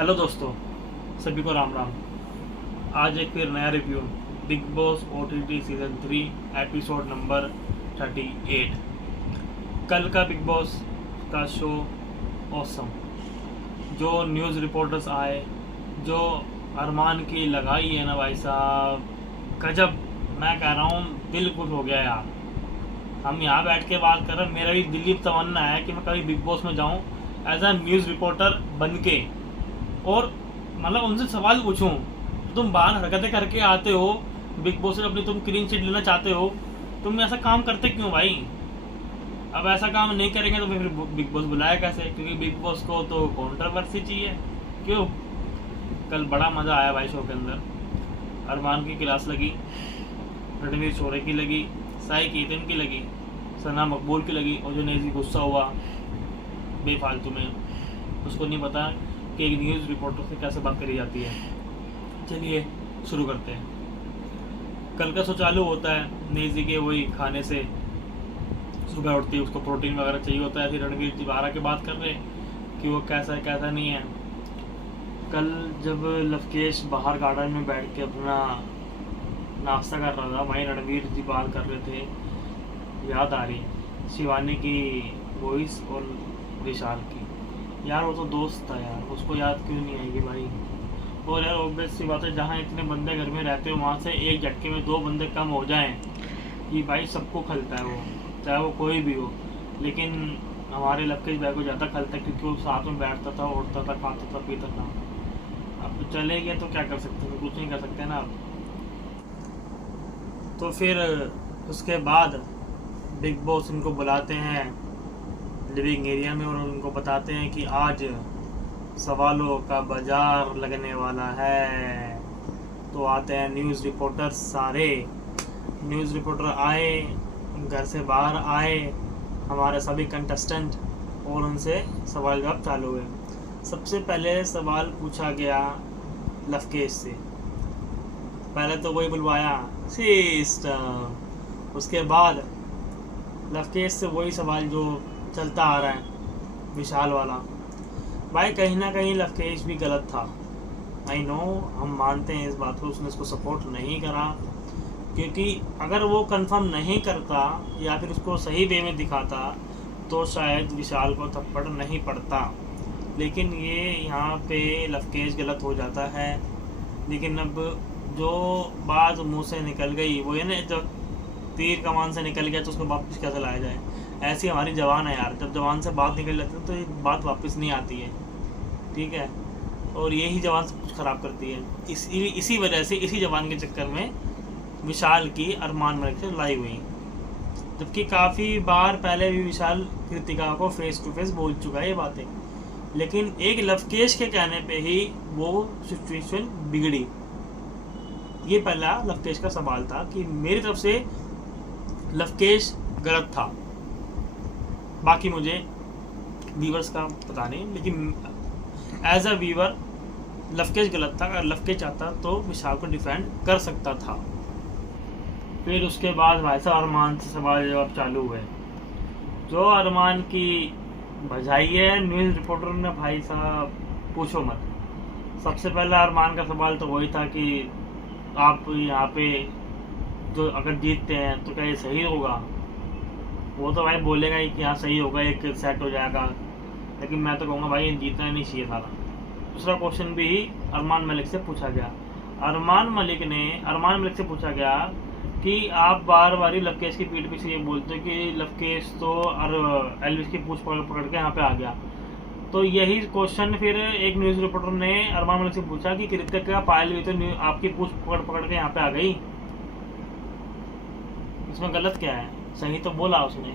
Hello दोस्तों, सभी को राम राम। आज एक फिर नया review big boss OTT season 3 episode number 38। कल का बिग बॉस का शो ऑसम। जो न्यूज़ रिपोर्टर्स आए, जो अरमान की लगाई है ना भाई साहब, गजब। मैं कह रहा हूँ दिल खुश हो गया यार। हम यहाँ बैठ के बात कर रहे हैं, मेरा भी दिली तमन्ना है कि मैं कभी बिग बॉस में जाऊँ एज अ न्यूज़ रिपोर्टर बन के, और मतलब उनसे सवाल पूछूं। तुम बाहर हरकतें करके आते हो, बिग बॉस से अपनी तुम क्लीन चिट लेना चाहते हो, तुम ऐसा काम करते क्यों भाई? अब ऐसा काम नहीं करेंगे तो फिर बिग बॉस बुलाया कैसे? क्योंकि बिग बॉस को तो कंट्रोवर्सी चाहिए। क्यों? कल बड़ा मज़ा आया भाई शो के अंदर। अरमान की क्लास लगी, रणवीर शोरे की लगी, साई कीर्तन की लगी, सना मकबूल की लगी, और जो नेजी गुस्सा हुआ बेफालतू में, उसको नहीं पता कि एक न्यूज़ रिपोर्टर से कैसे बात करी जाती है। चलिए शुरू करते हैं। कल का शो चालू होता है नेजी के वही खाने से। सुबह उठती है, उसको प्रोटीन वगैरह चाहिए होता है। फिर रणवीर जी बाहर के बात कर रहे हैं कि वो कैसा है कैसा नहीं है। कल जब लवकेश बाहर गार्डन में बैठ के अपना नाश्ता कर रहा था, वहीं रणवीर जी बात कर रहे थे, याद आ रही शिवानी की वॉइस और विशाल की। यार वो तो दोस्त था यार, उसको याद क्यों नहीं आएगी भाई? और यार ऑब्वियस सी बात है, जहाँ इतने बंदे घर में रहते हो वहाँ से एक झटके में 2 बंदे कम हो जाएं कि भाई सबको खलता है वो, चाहे वो कोई भी हो। लेकिन हमारे लवकेश भाई को ज़्यादा खलता है क्योंकि वो साथ में बैठता था, उठता था, खाता था, पीता था। अब चले गए तो क्या कर सकते हैं, कुछ नहीं कर सकते ना अब। तो फिर उसके बाद बिग बॉस इनको बुलाते हैं लिविंग एरिया में और उनको बताते हैं कि आज सवालों का बाजार लगने वाला है। तो आते हैं न्यूज़ रिपोर्टर सारे। न्यूज़ रिपोर्टर आए, घर से बाहर आए, हमारे सभी कंटेस्टेंट, और उनसे सवाल जवाब चालू हुए। सबसे पहले सवाल पूछा गया लवकेश से। पहले तो वही बुलवाया सिस्टम। उसके बाद लवकेश से वही सवाल जो चलता आ रहा है, विशाल वाला। भाई कहीं ना कहीं लवकेश भी गलत था, आई नो, हम मानते हैं इस बात को। उसने इसको सपोर्ट नहीं करा, क्योंकि अगर वो कंफर्म नहीं करता या फिर उसको सही वे में दिखाता तो शायद विशाल को थप्पड़ नहीं पड़ता। लेकिन ये यहाँ पे लवकेश गलत हो जाता है। लेकिन अब जो बात मुँह से निकल गई वो ये ना, जब तीर कमान से निकल गया तो उसको वापस कैसे लाया जाए। ऐसी हमारी जवान है यार, जब जवान से बात निकल जाती है तो ये बात वापस नहीं आती है, ठीक है। और यही जवान सब कुछ ख़राब करती है। इसी वजह से, इसी जवान के चक्कर में विशाल की अरमान मलिक से लड़ाई हुई। जबकि काफ़ी बार पहले भी विशाल कृतिका को फेस टू फेस बोल चुका है ये बातें, लेकिन एक लवकेश के कहने पे ही वो सिचुएशन बिगड़ी। ये पहला लवकेश का सवाल था कि मेरी तरफ से लवकेश गलत था। बाकी मुझे व्यूवर्स का पता नहीं, लेकिन एज अ व्यूवर लवकेश गलत था। अगर लवकेश चाहता तो विशाल को डिफेंड कर सकता था। फिर उसके बाद भाई साहब अरमान से सवाल जवाब चालू हुए। जो अरमान की बजाई है न्यूज़ रिपोर्टर ने, भाई साहब पूछो मत। सबसे पहला अरमान का सवाल तो वही था कि आप यहाँ पे जो अगर जीतते हैं तो क्या ये सही होगा? वो तो भाई बोलेगा ही कि हाँ सही होगा, एक सेट हो जाएगा। लेकिन मैं तो कहूँगा भाई जीतना नहीं चाहिए सारा। दूसरा क्वेश्चन भी अरमान मलिक से पूछा गया। अरमान मलिक से पूछा गया कि आप बार बार ही लवकेश की पीठ पीछे ये बोलते हो कि लवकेश तो एल्विस की पूछ पकड़ के यहाँ पे आ गया। तो यही क्वेश्चन फिर एक न्यूज़ रिपोर्टर ने अरमान मलिक से पूछा कि कृतिका पायल भी तो आपकी पूछ पकड़ के यहाँ पे आ गई, इसमें गलत क्या है? सही तो बोला उसने,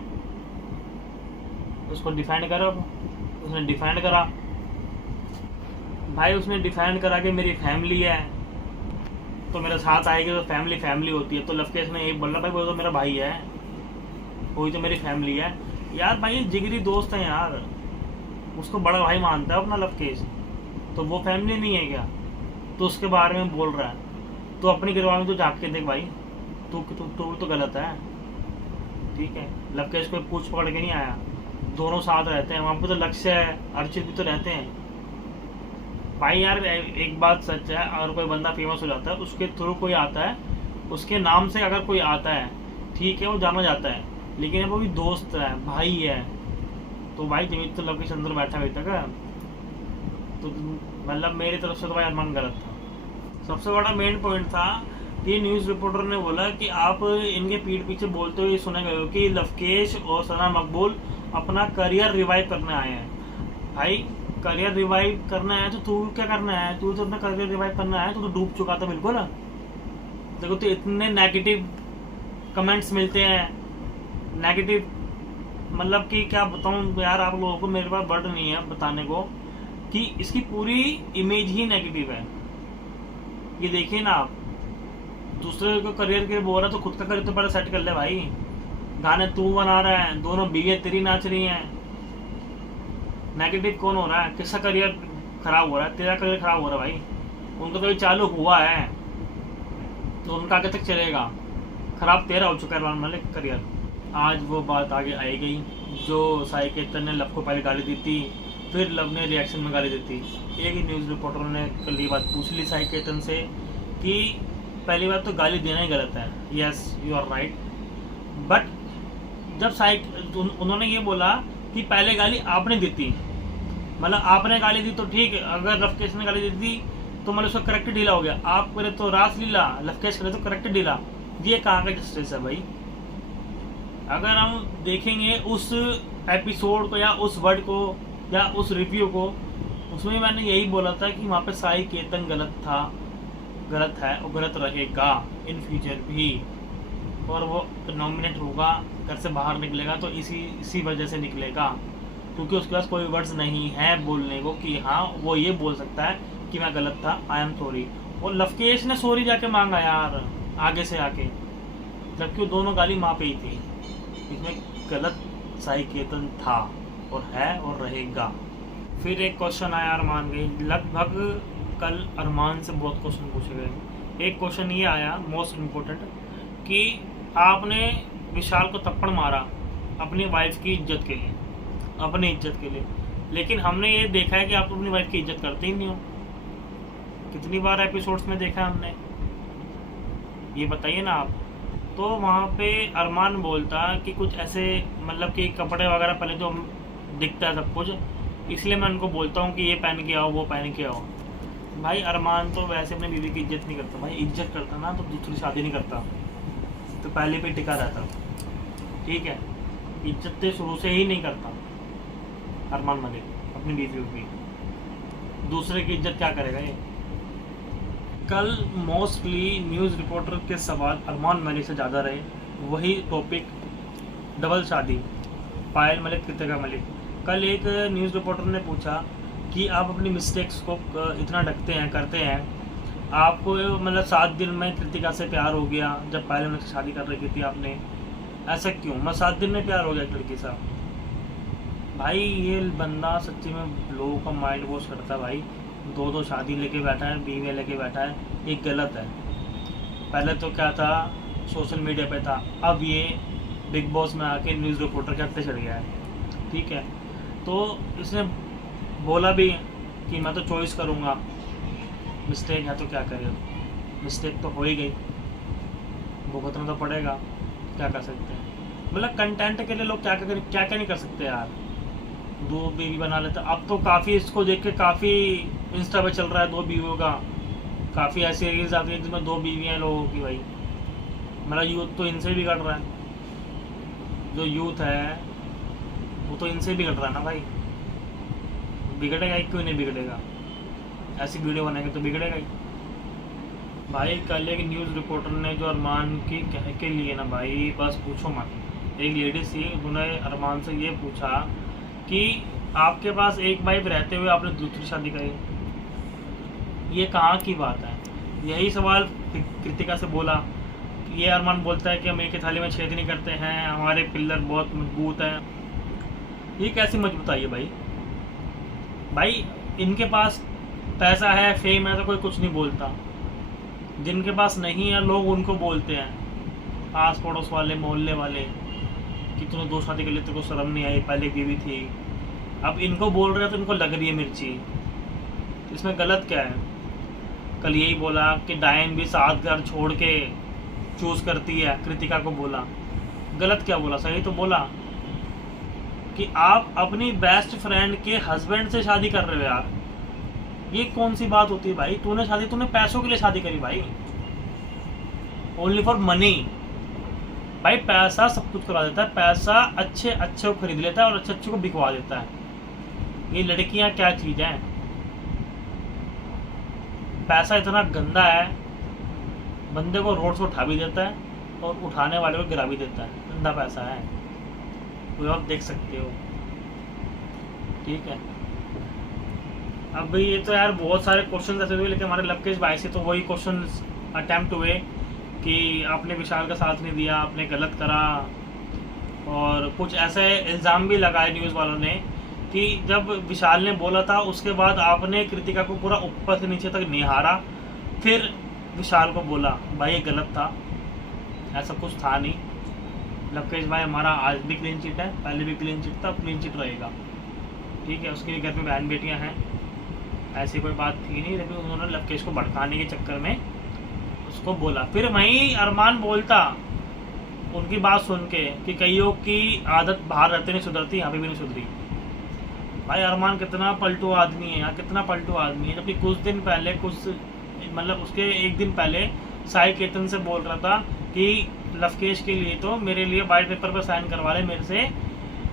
उसको डिफेंड करो। उसने डिफेंड करा भाई, उसने डिफेंड करा कि मेरी फैमिली है तो मेरे साथ आएगी, तो फैमिली होती है। तो लवकेश ने एक बोला भाई वो तो मेरा भाई है, वही तो मेरी फैमिली है। यार भाई जिगरी दोस्त है यार, उसको बड़ा भाई मानता है अपना लवकेश, तो वो फैमिली नहीं है क्या? तो उसके बारे में बोल रहा है। तो अपनी गिरवा में तो झाँक के देख भाई, तू तो गलत है, ठीक है। लवकेश को पूछ पकड़ के नहीं आया, दोनों साथ रहते हैं वहाँ पे। तो लक्ष्य है, अर्चित भी तो रहते हैं। भाई यार एक बात सच है, अगर कोई बंदा फेमस हो जाता है, उसके थ्रू कोई आता है, उसके नाम से अगर कोई आता है, ठीक है, वो जाना जाता है, लेकिन वो भी दोस्त है, भाई है, तो भाई जमीत तो लवकेश अंदर बैठा हुआ था, तो मतलब मेरी तरफ से तो भाई अरमान गलत था। सबसे बड़ा मेन पॉइंट था कि न्यूज़ रिपोर्टर ने बोला कि आप इनके पीठ पीछे बोलते हुए सुने गए हो कि लवकेश और सना मकबूल अपना करियर रिवाइव करने आए हैं। भाई करियर रिवाइव करना है तो तू क्या करना है, तू तो अपना करियर रिवाइव करना है, तू तो डूब चुका था बिल्कुल। देखो तो इतने नेगेटिव कमेंट्स मिलते हैं, नेगेटिव मतलब कि क्या बताऊं यार आप लोगों को, मेरे पास वर्ड नहीं है बताने को कि इसकी पूरी इमेज ही नेगेटिव है। ये देखिए ना आप, दूसरे को करियर के बोल रहा तो खुद का करियर तो पहले सेट कर ले भाई। गाने तू बना रहा है, दोनों बीवियां तेरी नाच रही हैं, नेगेटिव कौन हो रहा है, किसका करियर खराब हो रहा है? तेरा करियर खराब हो रहा है भाई। उनका तो चालू हुआ है तो उनका आगे तक चलेगा, खराब तेरा हो चुका है अरमान मलिक करियर। आज वो बात आगे आई गई जो साई केतन ने लव को पहले गाली दी थी, फिर लव ने रिएक्शन में गाली दी थी। एक ही न्यूज़ रिपोर्टर ने कल ये बात पूछ ली साई केतन से कि पहली बात तो गाली देना ही गलत है, yes you are right, but जब उन्होंने ये बोला कि पहले गाली आपने दी थी, मतलब आपने गाली दी तो ठीक है, अगर लवकेश ने गाली दी थी तो मतलब उसका करेक्ट ढीला हो गया, आप करे तो रास लीला, लवकेश करे तो करेक्ट ढीला, ये कहाँ का जस्टिस है भाई? अगर हम देखेंगे उस एपिसोड को या उस वर्ड को या उस रिव्यू को, उसमें मैंने यही बोला था कि वहाँ पे साई केतन गलत था, गलत है और गलत रहेगा इन फ्यूचर भी, और वो नॉमिनेट होगा, घर से बाहर निकलेगा तो इसी वजह से निकलेगा, क्योंकि उसके पास कोई वर्ड्स नहीं है बोलने को कि हाँ वो ये बोल सकता है कि मैं गलत था, आई एम सॉरी। और लवकेश ने सॉरी जाके मांगा यार आगे से आके, जबकि वो दोनों गाली माँ पे ही थी। इसमें गलत साई केतन था और है और रहेगा। फिर एक क्वेश्चन आया अरमान गई, लगभग कल अरमान से बहुत क्वेश्चन पूछे गए। एक क्वेश्चन ये आया मोस्ट इम्पोर्टेंट कि आपने विशाल को थप्पड़ मारा अपनी वाइफ की इज्जत के लिए, अपनी इज्जत के लिए, लेकिन हमने ये देखा है कि आप अपनी वाइफ की इज्जत करते ही नहीं हो। कितनी बार एपिसोड्स में देखा हमने, ये बताइए ना आप। तो वहाँ पे अरमान बोलता कि कुछ ऐसे मतलब कि कपड़े वगैरह पहले तो दिखता है सब कुछ, इसलिए मैं उनको बोलता हूँ कि ये पहन के आओ वो पहन के आओ। भाई अरमान तो वैसे अपनी बीवी की इज्जत नहीं करता, भाई इज्जत करता ना तो दूसरी शादी नहीं करता, तो पहले पे टिका रहता, ठीक है। इज्जत तो शुरू से ही नहीं करता अरमान मलिक अपनी बीवी की, दूसरे की इज्जत क्या करेगा ये। कल मोस्टली न्यूज़ रिपोर्टर के सवाल अरमान मलिक से ज़्यादा रहे, वही टॉपिक डबल शादी, पायल मलिक कृतिका मलिक। कल एक न्यूज़ रिपोर्टर ने पूछा कि आप अपनी मिस्टेक्स को इतना ढकते हैं, करते हैं, आपको मतलब 7 दिन में कृतिका से प्यार हो गया जब पायल मलिक से शादी कर रही थी आपने, ऐसा क्यों? मैं 7 दिन में प्यार हो गया एक लड़की से। भाई ये बंदा सच्ची में लोगों का माइंड वॉश करता है भाई, 2 शादी लेके बैठा है, बीवी लेके बैठा है, ये गलत है। पहले तो क्या था, सोशल मीडिया पे था, अब ये बिग बॉस में आके न्यूज़ रिपोर्टर के हत्थे चढ़ गया है, ठीक है। तो इसने बोला भी कि मैं तो चॉइस करूँगा, मिस्टेक है तो क्या करे, मिस्टेक तो हो ही गई, भुगतना तो पड़ेगा, क्या कर सकते हैं। मतलब कंटेंट के लिए लोग क्या क्या नहीं कर सकते यार, 2 बीवी बना लेते। अब तो काफ़ी इसको देख के काफ़ी इंस्टा पे चल रहा है 2 बीवियों का, काफ़ी ऐसी रील्स आती है जिसमें 2 बीवियाँ लोगों की। भाई मेरा यूथ तो इनसे बिगड़ रहा है, जो यूथ है वो तो इनसे बिगड़ रहा है ना भाई, बिगड़ेगा ही क्यों नहीं बिगड़ेगा, ऐसी वीडियो बनाएंगे तो बिगड़ेगा ही। भाई कल एक न्यूज़ रिपोर्टर ने जो अरमान की कह के लिए ना भाई बस पूछो मत। एक लेडीज थी, उन्होंने अरमान से ये पूछा कि आपके पास एक वाइफ रहते हुए आपने दूसरी शादी करी, ये कहाँ की बात है? यही सवाल कृतिका से बोला। ये अरमान बोलता है कि हम एक ही थाली में छेद नहीं करते हैं, हमारे पिल्लर बहुत मजबूत हैं। ये कैसी मजबूताई है भाई? भाई इनके पास पैसा है, फेम है तो कोई कुछ नहीं बोलता, जिनके पास नहीं है लोग उनको बोलते हैं, आस पड़ोस वाले, मोहल्ले वाले, कि तूने 2 शादी के लिए तेरे को शर्म नहीं आई, पहले बीवी थी, अब इनको बोल रहे हैं तो इनको लग रही है मिर्ची। इसमें गलत क्या है? कल यही बोला कि डायन भी 7 घर छोड़ के चूज करती है, कृतिका को बोला। गलत क्या बोला? सही तो बोला कि आप अपनी बेस्ट फ्रेंड के हस्बैंड से शादी कर रहे हो यार। ये कौन सी बात होती है भाई? तूने पैसों के लिए शादी करी भाई, ओनली फॉर मनी। भाई पैसा सब कुछ करवा देता है, पैसा अच्छे अच्छे को खरीद लेता है और अच्छे अच्छे को बिकवा देता है। ये लड़कियां क्या चीज है? पैसा इतना गंदा है, बंदे को रोड से उठा भी देता है और उठाने वाले को गिरा भी देता है। गंदा पैसा है, वो आप देख सकते हो। ठीक है, अब ये तो यार बहुत सारे क्वेश्चन ऐसे हुए, लेकिन हमारे लवकेश भाई से तो वही क्वेश्चन अटेम्प्ट हुए कि आपने विशाल का साथ नहीं दिया, आपने गलत करा, और कुछ ऐसे इल्ज़ाम भी लगाए न्यूज़ वालों ने कि जब विशाल ने बोला था उसके बाद आपने कृतिका को पूरा ऊपर से नीचे तक निहारा, फिर विशाल को बोला। भाई ये गलत था, ऐसा कुछ था नहीं। लवकेश भाई हमारा आज भी क्लीन चिट है, पहले भी क्लीन चिट था, क्लीन चिट रहेगा। ठीक है, उसके घर में बहन बेटियां हैं, ऐसी कोई बात थी नहीं, लेकिन उन्होंने लवकेश को भड़काने के चक्कर में उसको बोला। फिर वहीं अरमान बोलता उनकी बात सुन के कि कईयों की आदत बाहर रहते नहीं सुधरती, यहाँ पे भी नहीं सुधरी। भाई अरमान कितना पलटू आदमी है यार, कितना पलटू आदमी है। जबकि कुछ दिन पहले, मतलब उसके एक दिन पहले साई केतन से बोल रहा था कि लवकेश के लिए तो मेरे लिए वाइट पेपर पर साइन करवा ले मेरे से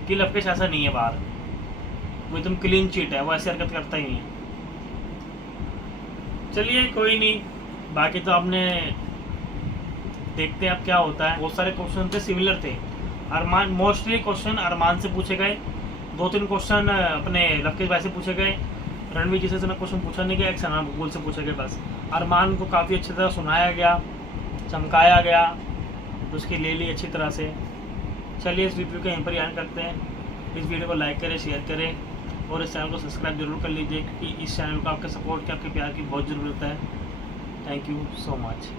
कि लवकेश ऐसा नहीं है बाहर, वो एकदम क्लीन चिट है, वो ऐसी हरकत करता ही नहीं है। चलिए कोई नहीं, बाकी तो आपने देखते हैं अब क्या होता है। बहुत सारे क्वेश्चन थे सिमिलर थे, अरमान मोस्टली क्वेश्चन अरमान से पूछे गए, 2-3 क्वेश्चन अपने लवकेश भाई से पूछे गए, रणवीर जी से क्वेश्चन पूछा नहीं गया, एक सना भूगोल से पूछे गए बस। अरमान को काफ़ी अच्छी तरह सुनाया गया, चमकाया गया, उसकी ले ली अच्छी तरह से। चलिए इस वीडियो को यहीं पर एंड करते हैं। इस वीडियो को लाइक करें, शेयर करें और इस चैनल को सब्सक्राइब जरूर कर लीजिए, क्योंकि इस चैनल को आपके सपोर्ट की, आपके प्यार की बहुत ज़रूरत है। Thank you so much.